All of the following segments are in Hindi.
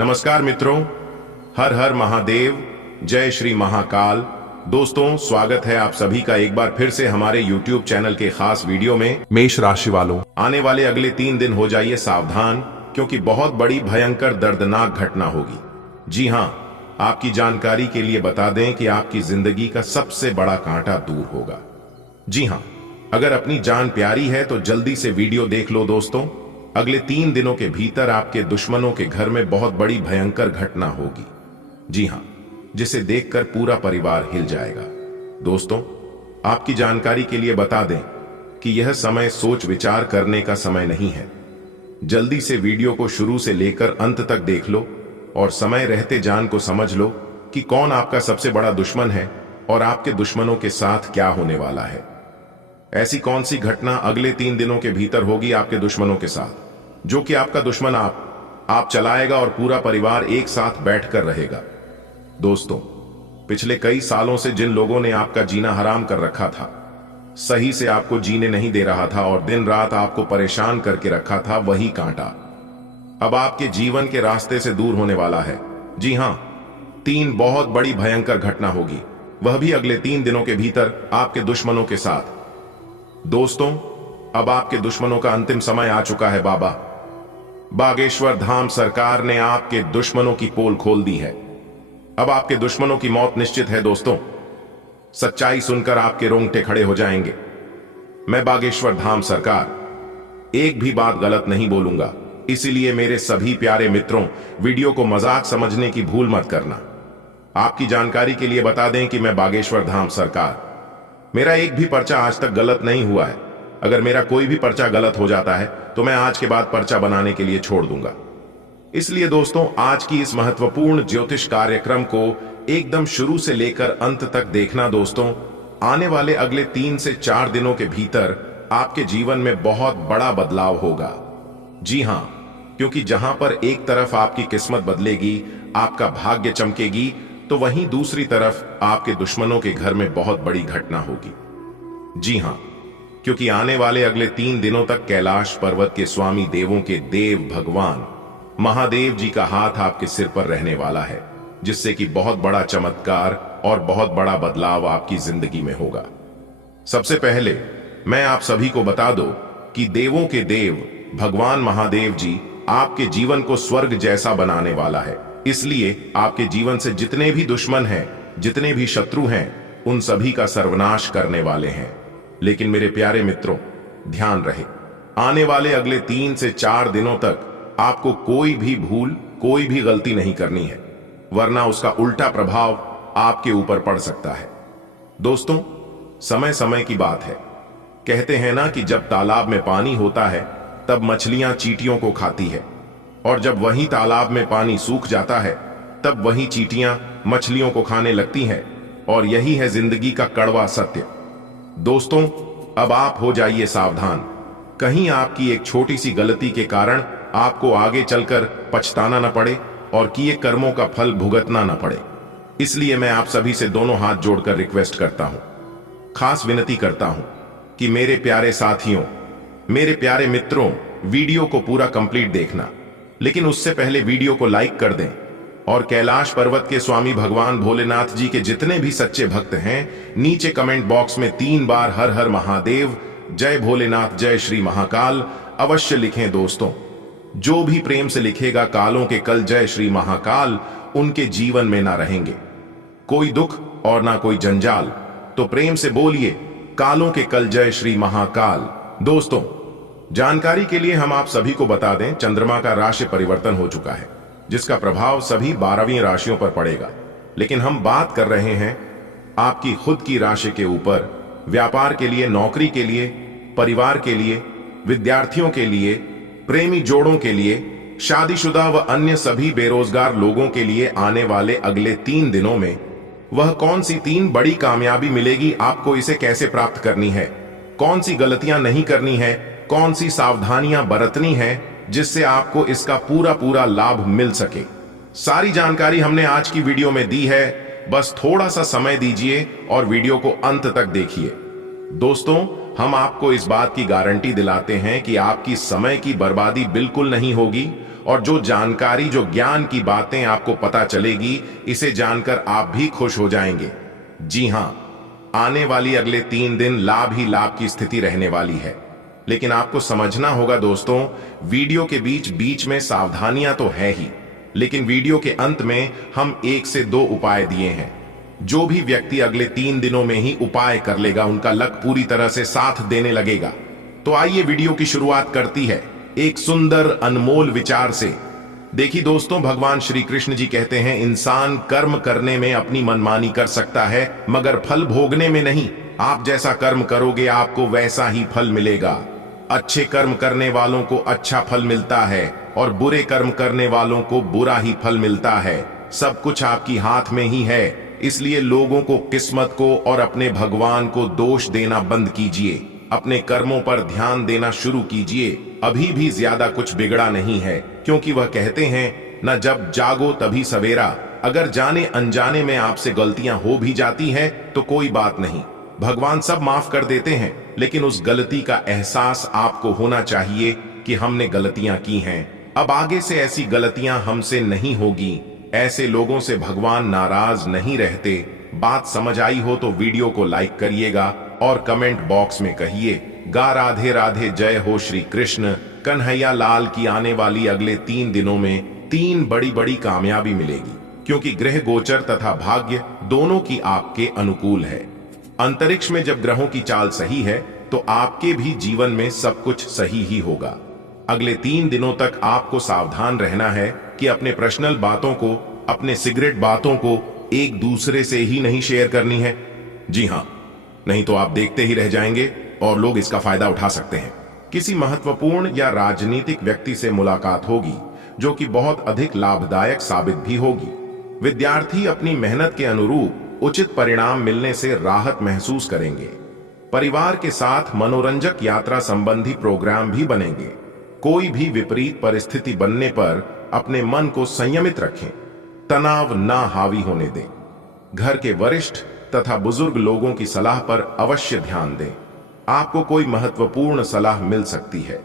नमस्कार मित्रों, हर हर महादेव, जय श्री महाकाल। दोस्तों, स्वागत है आप सभी का एक बार फिर से हमारे YouTube चैनल के खास वीडियो में। मेष राशि वालों, आने वाले अगले 3 दिन हो जाइए सावधान, क्योंकि बहुत बड़ी भयंकर दर्दनाक घटना होगी। जी हां, आपकी जानकारी के लिए बता दें कि आपकी जिंदगी का सबसे बड़ा कांटा दूर होगा। जी हां, अगर अपनी जान प्यारी है तो जल्दी से वीडियो देख लो दोस्तों। अगले 3 दिनों के भीतर आपके दुश्मनों के घर में बहुत बड़ी भयंकर घटना होगी। जी हां, जिसे देखकर पूरा परिवार हिल जाएगा। दोस्तों, आपकी जानकारी के लिए बता दें कि यह समय सोच विचार करने का समय नहीं है। जल्दी से वीडियो को शुरू से लेकर अंत तक देख लो और समय रहते जान को समझ लो कि कौन आपका सबसे बड़ा दुश्मन है और आपके दुश्मनों के साथ क्या होने वाला है। ऐसी कौन सी घटना अगले 3 दिनों के भीतर होगी आपके दुश्मनों के साथ, जो कि आपका दुश्मन आप चलाएगा और पूरा परिवार एक साथ बैठकर रहेगा। दोस्तों, पिछले कई सालों से जिन लोगों ने आपका जीना हराम कर रखा था, सही से आपको जीने नहीं दे रहा था और दिन रात आपको परेशान करके रखा था, वही कांटा अब आपके जीवन के रास्ते से दूर होने वाला है। जी हां, 3 बहुत बड़ी भयंकर घटना होगी, वह भी अगले 3 दिनों के भीतर आपके दुश्मनों के साथ। दोस्तों, अब आपके दुश्मनों का अंतिम समय आ चुका है। बाबा बागेश्वर धाम सरकार ने आपके दुश्मनों की पोल खोल दी है। अब आपके दुश्मनों की मौत निश्चित है। दोस्तों, सच्चाई सुनकर आपके रोंगटे खड़े हो जाएंगे। मैं बागेश्वर धाम सरकार एक भी बात गलत नहीं बोलूंगा, इसीलिए मेरे सभी प्यारे मित्रों, वीडियो को मजाक समझने की भूल मत करना। आपकी जानकारी के लिए बता दें कि मैं बागेश्वर धाम सरकार, मेरा एक भी पर्चा आज तक गलत नहीं हुआ है। अगर मेरा कोई भी पर्चा गलत हो जाता है तो मैं आज के बाद पर्चा बनाने के लिए छोड़ दूंगा। इसलिए दोस्तों, आज की इस महत्वपूर्ण ज्योतिष कार्यक्रम को एकदम शुरू से लेकर अंत तक देखना। दोस्तों, आने वाले अगले 3 से 4 दिनों के भीतर आपके जीवन में बहुत बड़ा बदलाव होगा। जी हां, क्योंकि जहां पर एक तरफ आपकी किस्मत बदलेगी, आपका भाग्य चमकेगी, तो वहीं दूसरी तरफ आपके दुश्मनों के घर में बहुत बड़ी घटना होगी। जी हां, क्योंकि आने वाले अगले 3 दिनों तक कैलाश पर्वत के स्वामी देवों के देव भगवान महादेव जी का हाथ आपके सिर पर रहने वाला है, जिससे कि बहुत बड़ा चमत्कार और बहुत बड़ा बदलाव आपकी जिंदगी में होगा। सबसे पहले मैं आप सभी को बता दूं कि देवों के देव भगवान महादेव जी आपके जीवन को स्वर्ग जैसा बनाने वाला है। इसलिए आपके जीवन से जितने भी दुश्मन हैं, जितने भी शत्रु हैं, उन सभी का सर्वनाश करने वाले हैं। लेकिन मेरे प्यारे मित्रों, ध्यान रहे, आने वाले अगले 3 से 4 दिनों तक आपको कोई भी भूल, कोई भी गलती नहीं करनी है, वरना उसका उल्टा प्रभाव आपके ऊपर पड़ सकता है। दोस्तों, समय समय की बात है। कहते हैं ना कि जब तालाब में पानी होता है तब मछलियां चींटियों को खाती है, और जब वही तालाब में पानी सूख जाता है तब वही चींटियां मछलियों को खाने लगती हैं। और यही है जिंदगी का कड़वा सत्य। दोस्तों, अब आप हो जाइए सावधान, कहीं आपकी एक छोटी सी गलती के कारण आपको आगे चलकर पछताना न पड़े और किए कर्मों का फल भुगतना न पड़े। इसलिए मैं आप सभी से दोनों हाथ जोड़कर रिक्वेस्ट करता हूं, खास विनती करता हूं कि मेरे प्यारे साथियों, मेरे प्यारे मित्रों, वीडियो को पूरा कंप्लीट देखना, लेकिन उससे पहले वीडियो को लाइक कर दें और कैलाश पर्वत के स्वामी भगवान भोलेनाथ जी के जितने भी सच्चे भक्त हैं, नीचे कमेंट बॉक्स में 3 बार हर हर महादेव, जय भोलेनाथ, जय श्री महाकाल अवश्य लिखें। दोस्तों, जो भी प्रेम से लिखेगा कालों के कल जय श्री महाकाल, उनके जीवन में ना रहेंगे कोई दुख और ना कोई जंजाल। तो प्रेम से बोलिए कालों के कल जय श्री महाकाल। दोस्तों, जानकारी के लिए हम आप सभी को बता दें, चंद्रमा का राशि परिवर्तन हो चुका है, जिसका प्रभाव सभी 12वीं राशियों पर पड़ेगा। लेकिन हम बात कर रहे हैं आपकी खुद की राशि के ऊपर। व्यापार के लिए, नौकरी के लिए, परिवार के लिए, विद्यार्थियों के लिए, प्रेमी जोड़ों के लिए, शादीशुदा व अन्य सभी बेरोजगार लोगों के लिए आने वाले अगले 3 दिनों में वह कौन सी 3 बड़ी कामयाबी मिलेगी, आपको इसे कैसे प्राप्त करनी है, कौन सी गलतियां नहीं करनी है, कौन सी सावधानियां बरतनी है, जिससे आपको इसका पूरा लाभ मिल सके। सारी जानकारी हमने आज की वीडियो में दी है। बस थोड़ा सा समय दीजिए और वीडियो को अंत तक देखिए। दोस्तों, हम आपको इस बात की गारंटी दिलाते हैं कि आपकी समय की बर्बादी बिल्कुल नहीं होगी और जो जानकारी, जो ज्ञान की बातें आपको पता चलेगी, इसे जानकर आप भी खुश हो जाएंगे। जी हां, आने वाली अगले 3 दिन लाभ ही लाभ की स्थिति रहने वाली है। लेकिन आपको समझना होगा दोस्तों, वीडियो के बीच बीच में सावधानियां तो है ही, लेकिन वीडियो के अंत में हम 1 से 2 उपाय दिए हैं। जो भी व्यक्ति अगले 3 दिनों में ही उपाय कर लेगा, उनका लक पूरी तरह से साथ देने लगेगा। तो आइए वीडियो की शुरुआत करती है एक सुंदर अनमोल विचार से। देखिए दोस्तों, भगवान श्री कृष्ण जी कहते हैं, इंसान कर्म करने में अपनी मनमानी कर सकता है, मगर फल भोगने में नहीं। आप जैसा कर्म करोगे आपको वैसा ही फल मिलेगा। अच्छे कर्म करने वालों को अच्छा फल मिलता है और बुरे कर्म करने वालों को बुरा ही फल मिलता है। सब कुछ आपकी हाथ में ही है। इसलिए लोगों को, किस्मत को और अपने भगवान को दोष देना बंद कीजिए। अपने कर्मों पर ध्यान देना शुरू कीजिए। अभी भी ज्यादा कुछ बिगड़ा नहीं है, क्योंकि वह कहते हैं, न जब जागो तभी सवेरा। अगर जाने अनजाने में आपसे गलतियां हो भी जाती हैं तो कोई बात नहीं, भगवान सब माफ कर देते हैं। लेकिन उस गलती का एहसास आपको होना चाहिए कि हमने गलतियां की हैं। अब आगे से ऐसी गलतियां हमसे नहीं होगी। ऐसे लोगों से भगवान नाराज नहीं रहते। बात समझ आई हो तो वीडियो को लाइक करिएगा और कमेंट बॉक्स में कहिए, गा राधे राधे, जय हो श्री कृष्ण कन्हैया लाल की। आने वाली अगले 3 दिनों में 3 बड़ी बड़ी कामयाबी मिलेगी, क्योंकि ग्रह गोचर तथा भाग्य दोनों की आपके अनुकूल है। अंतरिक्ष में जब ग्रहों की चाल सही है तो आपके भी जीवन में सब कुछ सही ही होगा। अगले 3 दिनों तक आपको सावधान रहना है कि अपने पर्सनल बातों को, अपने सिगरेट बातों को एक दूसरे से ही नहीं शेयर करनी है। जी हां, नहीं तो आप देखते ही रह जाएंगे और लोग इसका फायदा उठा सकते हैं। किसी महत्वपूर्ण या राजनीतिक व्यक्ति से मुलाकात होगी जो कि बहुत अधिक लाभदायक साबित भी होगी। विद्यार्थी अपनी मेहनत के अनुरूप उचित परिणाम मिलने से राहत महसूस करेंगे। परिवार के साथ मनोरंजक यात्रा संबंधी प्रोग्राम भी बनेंगे। कोई भी विपरीत परिस्थिति बनने पर अपने मन को संयमित रखें, तनाव ना हावी होने दें। घर के वरिष्ठ तथा बुजुर्ग लोगों की सलाह पर अवश्य ध्यान दें। आपको कोई महत्वपूर्ण सलाह मिल सकती है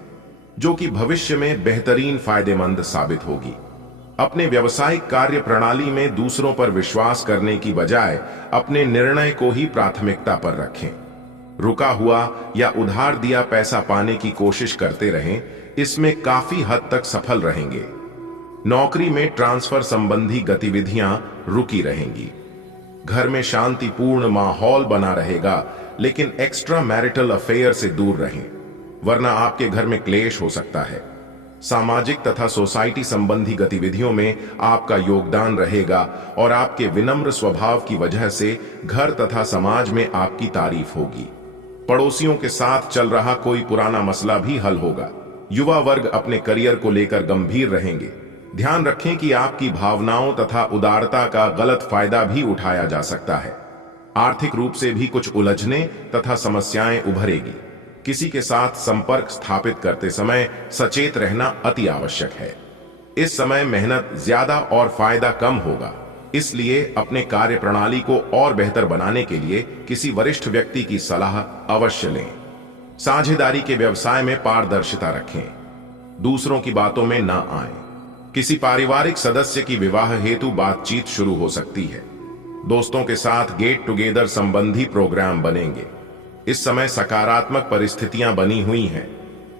जो कि भविष्य में बेहतरीन फायदेमंद साबित होगी। अपने व्यवसायिक कार्य प्रणाली में दूसरों पर विश्वास करने की बजाय अपने निर्णय को ही प्राथमिकता पर रखें। रुका हुआ या उधार दिया पैसा पाने की कोशिश करते रहें, इसमें काफी हद तक सफल रहेंगे। नौकरी में ट्रांसफर संबंधी गतिविधियां रुकी रहेंगी। घर में शांतिपूर्ण माहौल बना रहेगा, लेकिन एक्स्ट्रा मैरिटल अफेयर से दूर रहें, वरना आपके घर में क्लेश हो सकता है। सामाजिक तथा सोसाइटी संबंधी गतिविधियों में आपका योगदान रहेगा और आपके विनम्र स्वभाव की वजह से घर तथा समाज में आपकी तारीफ होगी। पड़ोसियों के साथ चल रहा कोई पुराना मसला भी हल होगा। युवा वर्ग अपने करियर को लेकर गंभीर रहेंगे। ध्यान रखें कि आपकी भावनाओं तथा उदारता का गलत फायदा भी उठाया जा सकता है। आर्थिक रूप से भी कुछ उलझने तथा समस्याएं उभरेगी। किसी के साथ संपर्क स्थापित करते समय सचेत रहना अति आवश्यक है। इस समय मेहनत ज्यादा और फायदा कम होगा, इसलिए अपने कार्य प्रणाली को और बेहतर बनाने के लिए किसी वरिष्ठ व्यक्ति की सलाह अवश्य लें। साझेदारी के व्यवसाय में पारदर्शिता रखें, दूसरों की बातों में न आएं। किसी पारिवारिक सदस्य की विवाह हेतु बातचीत शुरू हो सकती है। दोस्तों के साथ गेट टुगेदर संबंधी प्रोग्राम बनेंगे। इस समय सकारात्मक परिस्थितियां बनी हुई हैं।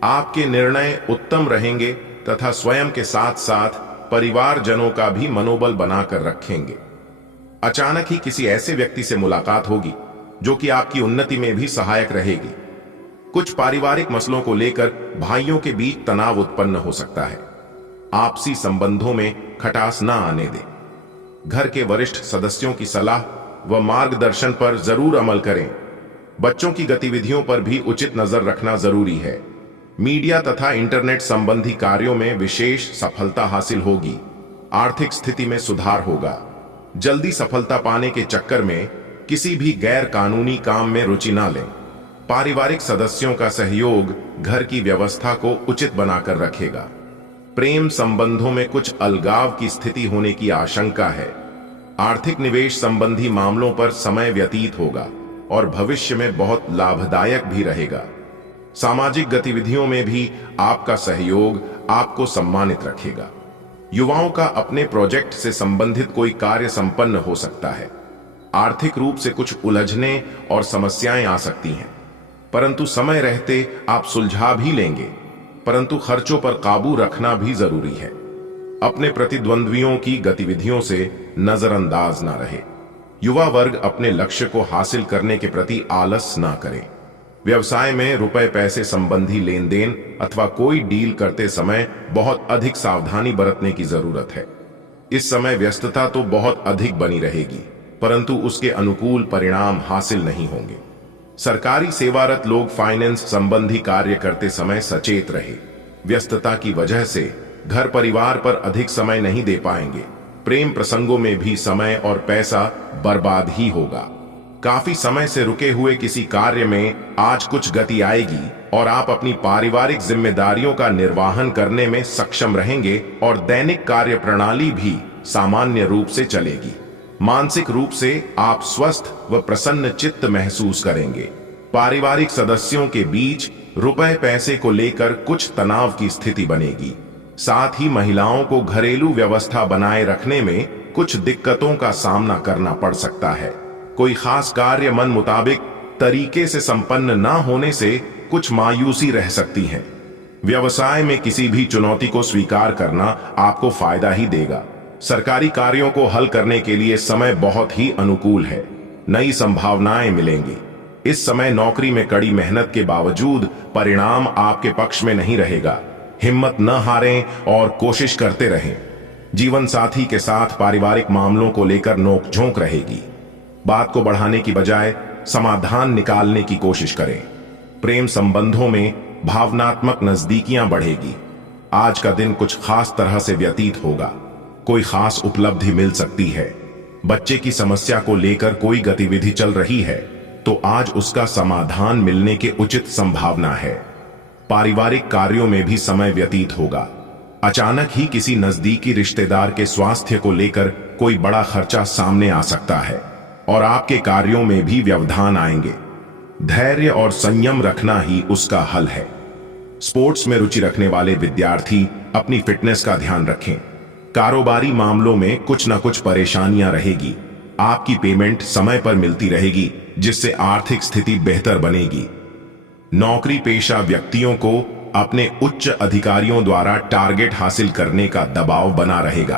आपके निर्णय उत्तम रहेंगे तथा स्वयं के साथ साथ परिवारजनों का भी मनोबल बनाकर रखेंगे। अचानक ही किसी ऐसे व्यक्ति से मुलाकात होगी जो कि आपकी उन्नति में भी सहायक रहेगी। कुछ पारिवारिक मसलों को लेकर भाइयों के बीच तनाव उत्पन्न हो सकता है। आपसी संबंधों में खटास न आने दें। घर के वरिष्ठ सदस्यों की सलाह व मार्गदर्शन पर जरूर अमल करें। बच्चों की गतिविधियों पर भी उचित नजर रखना जरूरी है। मीडिया तथा इंटरनेट संबंधी कार्यों में विशेष सफलता हासिल होगी। आर्थिक स्थिति में सुधार होगा। जल्दी सफलता पाने के चक्कर में किसी भी गैर कानूनी काम में रुचि न लें। पारिवारिक सदस्यों का सहयोग घर की व्यवस्था को उचित बनाकर रखेगा। प्रेम संबंधों में कुछ अलगाव की स्थिति होने की आशंका है। आर्थिक निवेश संबंधी मामलों पर समय व्यतीत होगा और भविष्य में बहुत लाभदायक भी रहेगा। सामाजिक गतिविधियों में भी आपका सहयोग आपको सम्मानित रखेगा। युवाओं का अपने प्रोजेक्ट से संबंधित कोई कार्य संपन्न हो सकता है। आर्थिक रूप से कुछ उलझने और समस्याएं आ सकती हैं, परंतु समय रहते आप सुलझा भी लेंगे। परंतु खर्चों पर काबू रखना भी जरूरी है। अपने प्रतिद्वंद्वियों की गतिविधियों से नजरअंदाज ना रहे। युवा वर्ग अपने लक्ष्य को हासिल करने के प्रति आलस ना करे। व्यवसाय में रुपए पैसे संबंधी लेन देन अथवा कोई डील करते समय बहुत अधिक सावधानी बरतने की जरूरत है। इस समय व्यस्तता तो बहुत अधिक बनी रहेगी, परंतु उसके अनुकूल परिणाम हासिल नहीं होंगे। सरकारी सेवारत लोग फाइनेंस संबंधी कार्य करते समय सचेत रहे। व्यस्तता की वजह से घर परिवार पर अधिक समय नहीं दे पाएंगे। प्रेम प्रसंगों में भी समय और पैसा बर्बाद ही होगा। काफी समय से रुके हुए किसी कार्य में आज कुछ गति आएगी और आप अपनी पारिवारिक जिम्मेदारियों का निर्वहन करने में सक्षम रहेंगे और दैनिक कार्य प्रणाली भी सामान्य रूप से चलेगी। मानसिक रूप से आप स्वस्थ व प्रसन्न चित्त महसूस करेंगे। पारिवारिक सदस्यों के बीच रुपए पैसे को लेकर कुछ तनाव की स्थिति बनेगी। साथ ही महिलाओं को घरेलू व्यवस्था बनाए रखने में कुछ दिक्कतों का सामना करना पड़ सकता है। कोई खास कार्य मन मुताबिक तरीके से संपन्न न होने से कुछ मायूसी रह सकती है। व्यवसाय में किसी भी चुनौती को स्वीकार करना आपको फायदा ही देगा। सरकारी कार्यों को हल करने के लिए समय बहुत ही अनुकूल है। नई संभावनाएं मिलेंगी। इस समय नौकरी में कड़ी मेहनत के बावजूद परिणाम आपके पक्ष में नहीं रहेगा। हिम्मत न हारें और कोशिश करते रहें। जीवन साथी के साथ पारिवारिक मामलों को लेकर नोकझोंक रहेगी। बात को बढ़ाने की बजाय समाधान निकालने की कोशिश करें। प्रेम संबंधों में भावनात्मक नजदीकियां बढ़ेगी। आज का दिन कुछ खास तरह से व्यतीत होगा। कोई खास उपलब्धि मिल सकती है। बच्चे की समस्या को लेकर कोई गतिविधि चल रही है तो आज उसका समाधान मिलने के उचित संभावना है। पारिवारिक कार्यों में भी समय व्यतीत होगा। अचानक ही किसी नजदीकी रिश्तेदार के स्वास्थ्य को लेकर कोई बड़ा खर्चा सामने आ सकता है और आपके कार्यों में भी व्यवधान आएंगे। धैर्य और संयम रखना ही उसका हल है। स्पोर्ट्स में रुचि रखने वाले विद्यार्थी अपनी फिटनेस का ध्यान रखें। कारोबारी मामलों में कुछ न कुछ परेशानियां रहेगी। आपकी पेमेंट समय पर मिलती रहेगी, जिससे आर्थिक स्थिति बेहतर बनेगी। नौकरी पेशा व्यक्तियों को अपने उच्च अधिकारियों द्वारा टारगेट हासिल करने का दबाव बना रहेगा।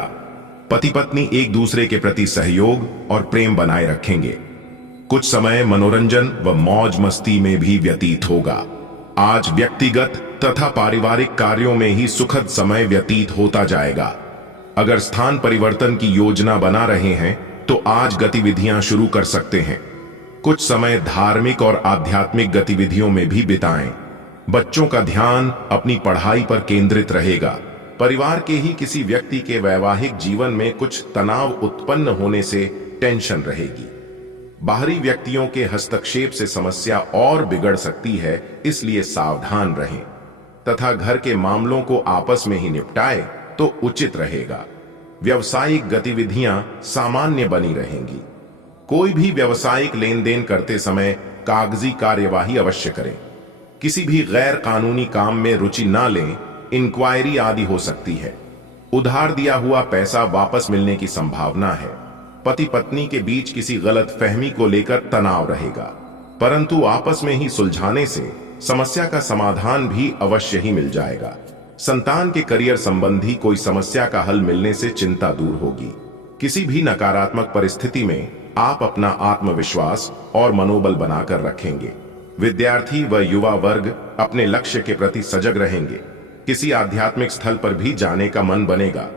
पति पत्नी एक दूसरे के प्रति सहयोग और प्रेम बनाए रखेंगे। कुछ समय मनोरंजन व मौज मस्ती में भी व्यतीत होगा। आज व्यक्तिगत तथा पारिवारिक कार्यों में ही सुखद समय व्यतीत होता जाएगा। अगर स्थान परिवर्तन की योजना बना रहे हैं तो आज गतिविधियां शुरू कर सकते हैं। कुछ समय धार्मिक और आध्यात्मिक गतिविधियों में भी बिताएं। बच्चों का ध्यान अपनी पढ़ाई पर केंद्रित रहेगा। परिवार के ही किसी व्यक्ति के वैवाहिक जीवन में कुछ तनाव उत्पन्न होने से टेंशन रहेगी। बाहरी व्यक्तियों के हस्तक्षेप से समस्या और बिगड़ सकती है, इसलिए सावधान रहें तथा घर के मामलों को आपस में ही निपटाएं तो उचित रहेगा। व्यावसायिक गतिविधियां सामान्य बनी रहेंगी। कोई भी व्यावसायिक लेन देन करते समय कागजी कार्यवाही अवश्य करें। किसी भी गैर कानूनी काम में रुचि ना लें। इंक्वायरी आदि हो सकती है। उधार दिया हुआ पैसा वापस मिलने की संभावना है। पति पत्नी के बीच किसी गलत फहमी को लेकर तनाव रहेगा, परंतु आपस में ही सुलझाने से समस्या का समाधान भी अवश्य ही मिल जाएगा। संतान के करियर संबंधी कोई समस्या का हल मिलने से चिंता दूर होगी। किसी भी नकारात्मक परिस्थिति में आप अपना आत्मविश्वास और मनोबल बनाकर रखेंगे। विद्यार्थी व युवा वर्ग अपने लक्ष्य के प्रति सजग रहेंगे। किसी आध्यात्मिक स्थल पर भी जाने का मन बनेगा।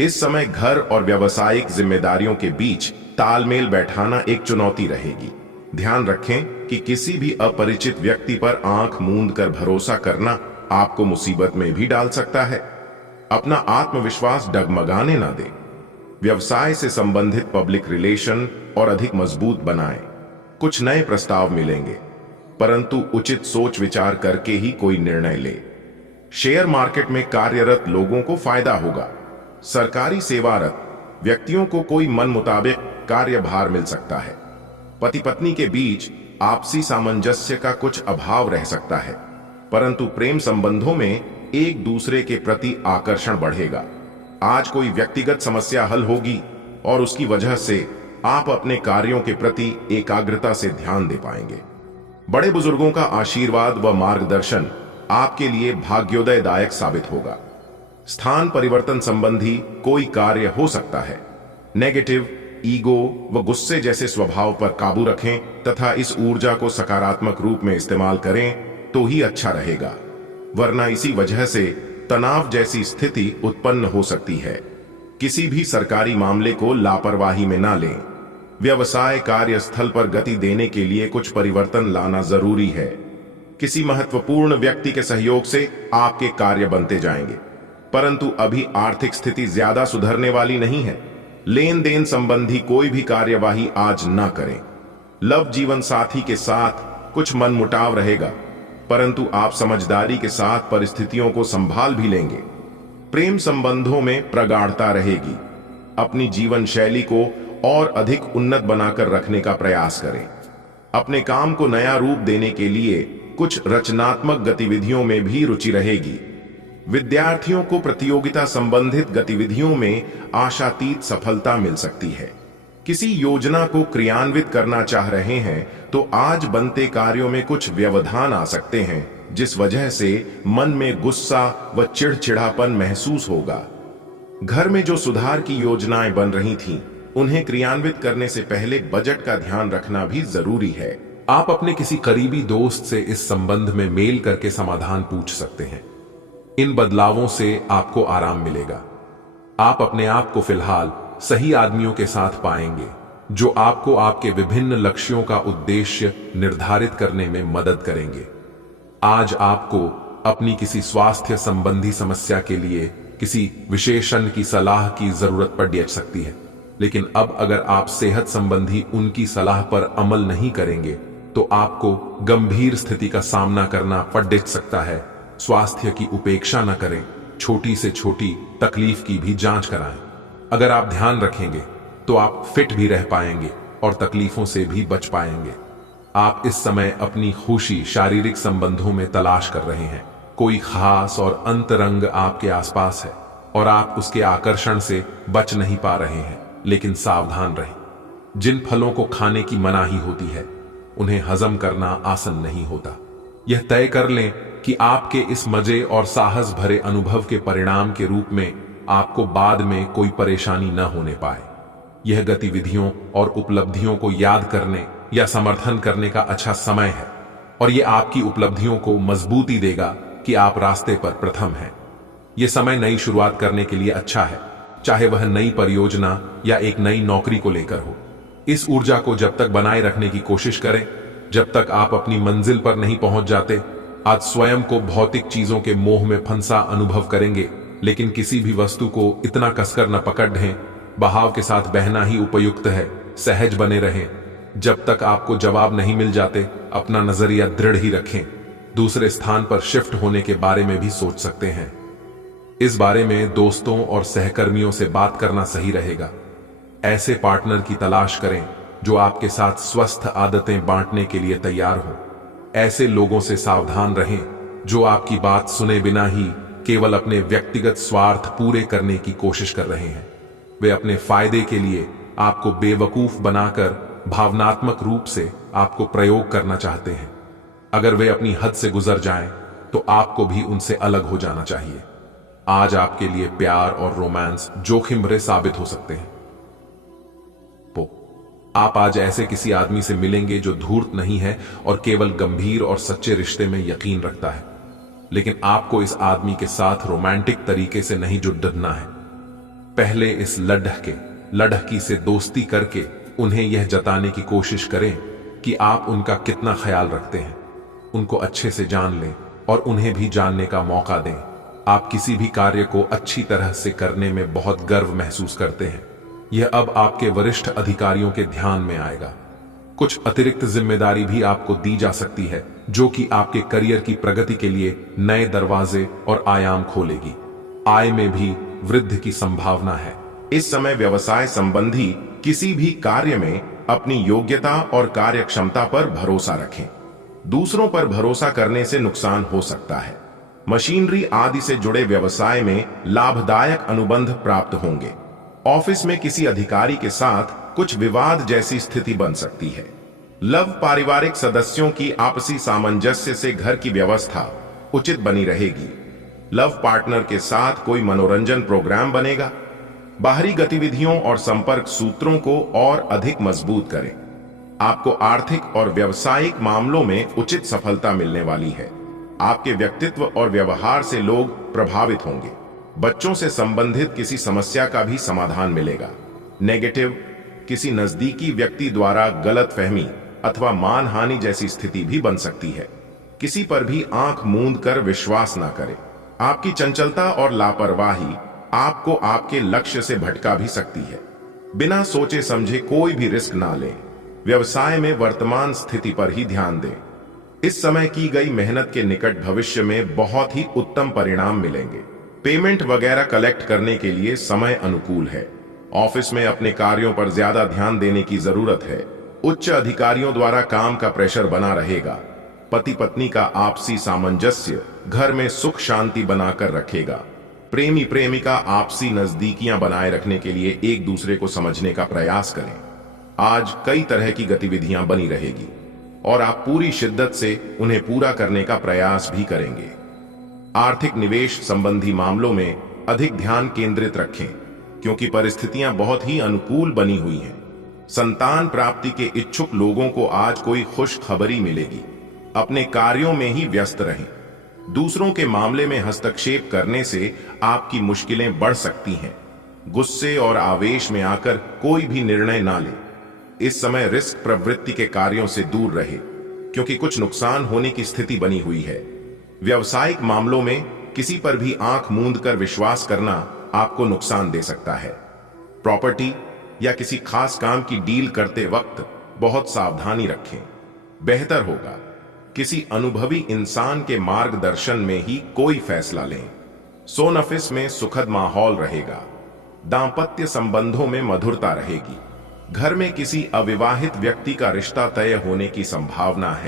इस समय घर और व्यावसायिक जिम्मेदारियों के बीच तालमेल बैठाना एक चुनौती रहेगी। ध्यान रखें कि किसी भी अपरिचित व्यक्ति पर आंख मूंद कर भरोसा करना आपको मुसीबत में भी डाल सकता है। अपना आत्मविश्वास डगमगाने ना दें। व्यवसाय से संबंधित पब्लिक रिलेशन और अधिक मजबूत बनाएं। कुछ नए प्रस्ताव मिलेंगे, परंतु उचित सोच विचार करके ही कोई निर्णय ले। शेयर मार्केट में कार्यरत लोगों को फायदा होगा। सरकारी सेवारत व्यक्तियों को कोई मन मुताबिक कार्यभार मिल सकता है। पति पत्नी के बीच आपसी सामंजस्य का कुछ अभाव रह सकता है। परंतु प्रेम संबंधों में एक दूसरे के प्रति आकर्षण बढ़ेगा। आज कोई व्यक्तिगत समस्या हल होगी और उसकी वजह से आप अपने कार्यों के प्रति एकाग्रता से ध्यान दे पाएंगे। बड़े बुजुर्गों का आशीर्वाद व मार्गदर्शन आपके लिए भाग्योदयदायक साबित होगा। स्थान परिवर्तन संबंधी कोई कार्य हो सकता है। नेगेटिव, ईगो व गुस्से जैसे स्वभाव पर काबू रखें तथा इस ऊर्जा को सकारात्मक रूप में इस्तेमाल करें तो ही अच्छा रहेगा, वरना इसी वजह से तनाव जैसी स्थिति उत्पन्न हो सकती है। किसी भी सरकारी मामले को लापरवाही में ना लें। व्यवसाय कार्यस्थल पर गति देने के लिए कुछ परिवर्तन लाना जरूरी है। किसी महत्वपूर्ण व्यक्ति के सहयोग से आपके कार्य बनते जाएंगे, परंतु अभी आर्थिक स्थिति ज्यादा सुधरने वाली नहीं है। लेन देन संबंधी कोई भी कार्यवाही आज ना करें। लव जीवन साथी के साथ कुछ मनमुटाव रहेगा, परंतु आप समझदारी के साथ परिस्थितियों को संभाल भी लेंगे। प्रेम संबंधों में प्रगाढ़ता रहेगी। अपनी जीवन शैली को और अधिक उन्नत बनाकर रखने का प्रयास करें। अपने काम को नया रूप देने के लिए कुछ रचनात्मक गतिविधियों में भी रुचि रहेगी। विद्यार्थियों को प्रतियोगिता संबंधित गतिविधियों में आशातीत सफलता मिल सकती है। किसी योजना को क्रियान्वित करना चाह रहे हैं तो आज बनते कार्यों में कुछ व्यवधान आ सकते हैं, जिस वजह से मन में गुस्सा व चिड़चिड़ापन महसूस होगा। घर में जो सुधार की योजनाएं बन रही थीं, उन्हें क्रियान्वित करने से पहले बजट का ध्यान रखना भी जरूरी है। आप अपने किसी करीबी दोस्त से इस संबंध में मेल करके समाधान पूछ सकते हैं। इन बदलावों से आपको आराम मिलेगा। आप अपने आप को फिलहाल सही आदमियों के साथ पाएंगे, जो आपको आपके विभिन्न लक्ष्यों का उद्देश्य निर्धारित करने में मदद करेंगे। आज आपको अपनी किसी स्वास्थ्य संबंधी समस्या के लिए किसी विशेषज्ञ की सलाह की जरूरत पड़ सकती है, लेकिन अब अगर आप सेहत संबंधी उनकी सलाह पर अमल नहीं करेंगे तो आपको गंभीर स्थिति का सामना करना पड़ सकता है। स्वास्थ्य की उपेक्षा न करें, छोटी से छोटी तकलीफ की भी जांच कराएं। अगर आप ध्यान रखेंगे तो आप फिट भी रह पाएंगे और तकलीफों से भी बच पाएंगे। आप इस समय अपनी खुशी शारीरिक संबंधों में तलाश कर रहे हैं। कोई खास और अंतरंग आपके आसपास है और आप उसके आकर्षण से बच नहीं पा रहे हैं, लेकिन सावधान रहें। जिन फलों को खाने की मनाही होती है, उन्हें हजम करना आसान नहीं होता। यह तय कर लें कि आपके इस मजे और साहस भरे अनुभव के परिणाम के रूप में आपको बाद में कोई परेशानी न होने पाए। यह गतिविधियों और उपलब्धियों को याद करने या समर्थन करने का अच्छा समय है और यह आपकी उपलब्धियों को मजबूती देगा कि आप रास्ते पर प्रथम हैं। यह समय नई शुरुआत करने के लिए अच्छा है, चाहे वह नई परियोजना या एक नई नौकरी को लेकर हो। इस ऊर्जा को जब तक बनाए रखने की कोशिश करें जब तक आप अपनी मंजिल पर नहीं पहुंच जाते। आज स्वयं को भौतिक चीजों के मोह में फंसा अनुभव करेंगे, लेकिन किसी भी वस्तु को इतना कसकर न पकड़ ढें। बहाव के साथ बहना ही उपयुक्त है। सहज बने रहें। जब तक आपको जवाब नहीं मिल जाते, अपना नजरिया दृढ़ ही रखें। दूसरे स्थान पर शिफ्ट होने के बारे में भी सोच सकते हैं। इस बारे में दोस्तों और सहकर्मियों से बात करना सही रहेगा। ऐसे पार्टनर की तलाश करें जो आपके साथ स्वस्थ आदतें बांटने के लिए तैयार हो। ऐसे लोगों से सावधान रहें जो आपकी बात सुने बिना ही केवल अपने व्यक्तिगत स्वार्थ पूरे करने की कोशिश कर रहे हैं। वे अपने फायदे के लिए आपको बेवकूफ बनाकर भावनात्मक रूप से आपको प्रयोग करना चाहते हैं। अगर वे अपनी हद से गुजर जाएं, तो आपको भी उनसे अलग हो जाना चाहिए। आज आपके लिए प्यार और रोमांस जोखिम भरे साबित हो सकते हैं। आप आज ऐसे किसी आदमी से मिलेंगे जो धूर्त नहीं है और केवल गंभीर और सच्चे रिश्ते में यकीन रखता है, लेकिन आपको इस आदमी के साथ रोमांटिक तरीके से नहीं जुड़ना है। पहले इस लड़की से दोस्ती करके उन्हें यह जताने की कोशिश करें कि आप उनका कितना ख्याल रखते हैं। उनको अच्छे से जान लें और उन्हें भी जानने का मौका दें। आप किसी भी कार्य को अच्छी तरह से करने में बहुत गर्व महसूस करते हैं। यह अब आपके वरिष्ठ अधिकारियों के ध्यान में आएगा। कुछ अतिरिक्त जिम्मेदारी भी आपको दी जा सकती है, जो कि आपके करियर की प्रगति के लिए नए दरवाजे और आयाम खोलेगी। आय में भी वृद्धि की संभावना है। इस समय व्यवसाय संबंधी किसी भी कार्य में अपनी योग्यता और कार्यक्षमता पर भरोसा रखें। दूसरों पर भरोसा करने से नुकसान हो सकता है। मशीनरी आदि से जुड़े व्यवसाय में लाभदायक अनुबंध प्राप्त होंगे। ऑफिस में किसी अधिकारी के साथ कुछ विवाद जैसी स्थिति बन सकती है। लव पारिवारिक सदस्यों की आपसी सामंजस्य से घर की व्यवस्था उचित बनी रहेगी। लव पार्टनर के साथ कोई मनोरंजन प्रोग्राम बनेगा। बाहरी गतिविधियों और संपर्क सूत्रों को और अधिक मजबूत करें। आपको आर्थिक और व्यावसायिक मामलों में उचित सफलता मिलने वाली है। आपके व्यक्तित्व और व्यवहार से लोग प्रभावित होंगे। बच्चों से संबंधित किसी समस्या का भी समाधान मिलेगा। नेगेटिव, किसी नजदीकी व्यक्ति द्वारा गलतफहमी अथवा मानहानि जैसी स्थिति भी बन सकती है। किसी पर भी आंख मूंद कर विश्वास ना करें। आपकी चंचलता और लापरवाही आपको आपके लक्ष्य से भटका भी सकती है। बिना सोचे समझे कोई भी रिस्क ना लें। व्यवसाय में वर्तमान स्थिति पर ही ध्यान दें। इस समय की गई मेहनत के निकट भविष्य में बहुत ही उत्तम परिणाम मिलेंगे। पेमेंट वगैरह कलेक्ट करने के लिए समय अनुकूल है। ऑफिस में अपने कार्यों पर ज्यादा ध्यान देने की जरूरत है। उच्च अधिकारियों द्वारा काम का प्रेशर बना रहेगा। पति पत्नी का आपसी सामंजस्य घर में सुख शांति बनाकर रखेगा। प्रेमी प्रेमिका आपसी नजदीकियां बनाए रखने के लिए एक दूसरे को समझने का प्रयास करें। आज कई तरह की गतिविधियां बनी रहेगी और आप पूरी शिद्दत से उन्हें पूरा करने का प्रयास भी करेंगे। आर्थिक निवेश संबंधी मामलों में अधिक ध्यान केंद्रित रखें क्योंकि परिस्थितियां बहुत ही अनुकूल बनी हुई हैं। संतान प्राप्ति के इच्छुक लोगों को आज कोई खुश खबरी मिलेगी। अपने कार्यों में ही व्यस्त रहें। दूसरों के मामले में हस्तक्षेप करने से आपकी मुश्किलें बढ़ सकती हैं। गुस्से और आवेश में आकर कोई भी निर्णय ना लें। इस समय रिस्क प्रवृत्ति के कार्यों से दूर रहे क्योंकि कुछ नुकसान होने की स्थिति बनी हुई है। व्यावसायिक मामलों में किसी पर भी आंख मूंद कर विश्वास करना आपको नुकसान दे सकता है। प्रॉपर्टी या किसी खास काम की डील करते वक्त बहुत सावधानी रखें। बेहतर होगा किसी अनुभवी इंसान के मार्गदर्शन में ही कोई फैसला लें। सोनफिस में सुखद माहौल रहेगा। दांपत्य संबंधों में मधुरता रहेगी। घर में किसी अविवाहित व्यक्ति का रिश्ता तय होने की संभावना है।